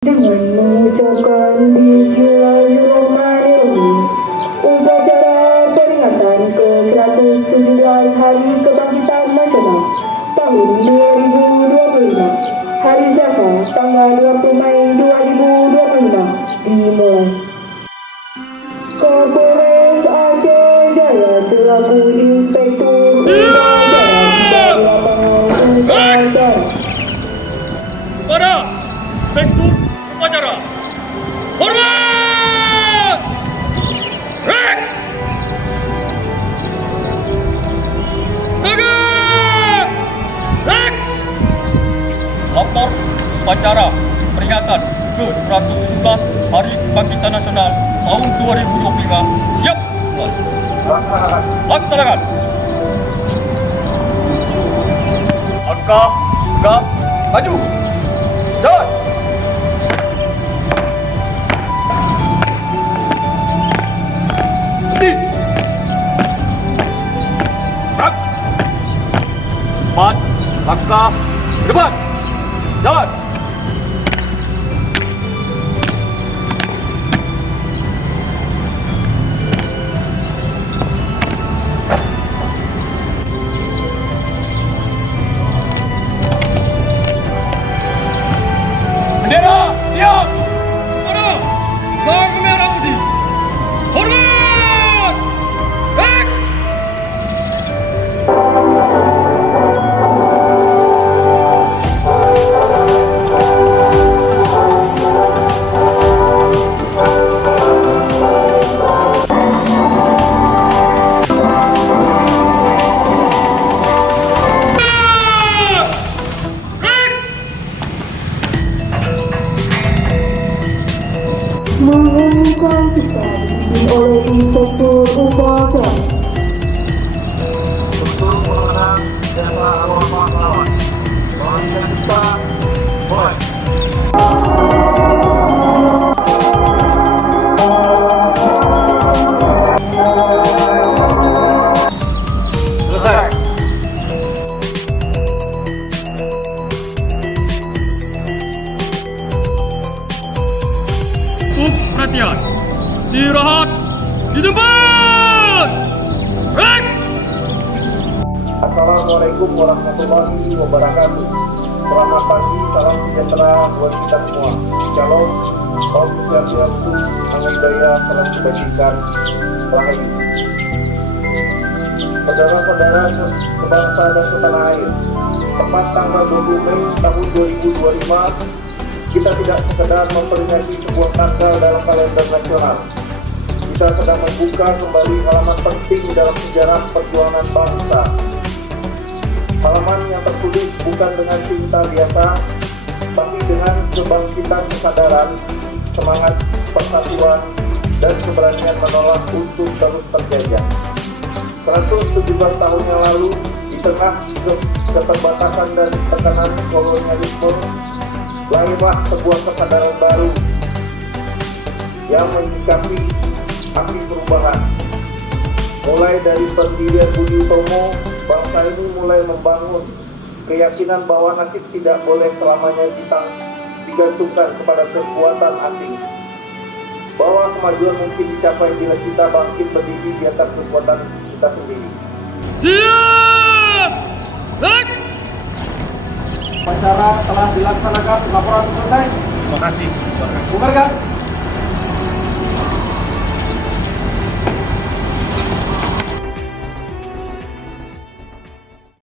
Dengan mengucapkan Bismillahirrahmanirrahim, upacara peringatan ke-117 Hari Kebangkitan Nasional tahun 2025, Hari Selasa, tanggal 20 Mei 2025, dimulai. Kapolres Aceh Jaya selaku Inspektur Upacara dari lapangan upacara. Kepada Inspektur Upacara, hormat! Rek! Tegak! Rek! Lapor upacara peringatan ke-117 Hari Kebangkitan Nasional tahun 2025 siap! Laksanakan! Langkah tegak maju! Jalan! Berhenti! Gerak! 4 langkah ke depan! Jalan! Bendera siap! Pada Bang Merah Putih, hormat! Baik! Mengumumkan kita dipimpin oleh Inspektur Upacara. Untuk pemenang Jenderal Awal Pahlawan. Bangsa Jepang, mulai. Selesai. Perhatian, istirahat di tempat. Rek! Assalamualaikum warahmatullahi wabarakatuh. Selamat pagi, salam sejahtera buat kita semua. Shalom, Om Swastiastu, Namo Buddhaya, salam kebajikan, Rahayu. Saudara-saudara sebangsa dan setanah air, tepat tanggal 20 Mei tahun 2025, kita tidak sekedar memperingati sebuah tanggal dalam kalender nasional. Kita sedang membuka kembali halaman penting dalam sejarah perjuangan bangsa. Halaman yang tertulis bukan dengan cinta biasa, tapi dengan kebangkitan kesadaran, semangat persatuan, dan keberanian menolak untuk terus terjajah. 117 tahun yang lalu, di tengah keterbatasan dan tekanan kolonialisme, lahirlah sebuah kesadaran baru yang menyikapi aksi perubahan. Mulai dari pendirian Budi Utomo, bangsa ini mulai membangun keyakinan bahwa nasib tidak boleh selamanya digantungkan kepada kekuatan asing. Bahwa kemajuan mungkin dicapai bila kita bangkit berdiri di atas kekuatan kita sendiri. Siap! Rek! Upacara telah dilaksanakan, laporan selesai. Terima kasih. Bubarkan.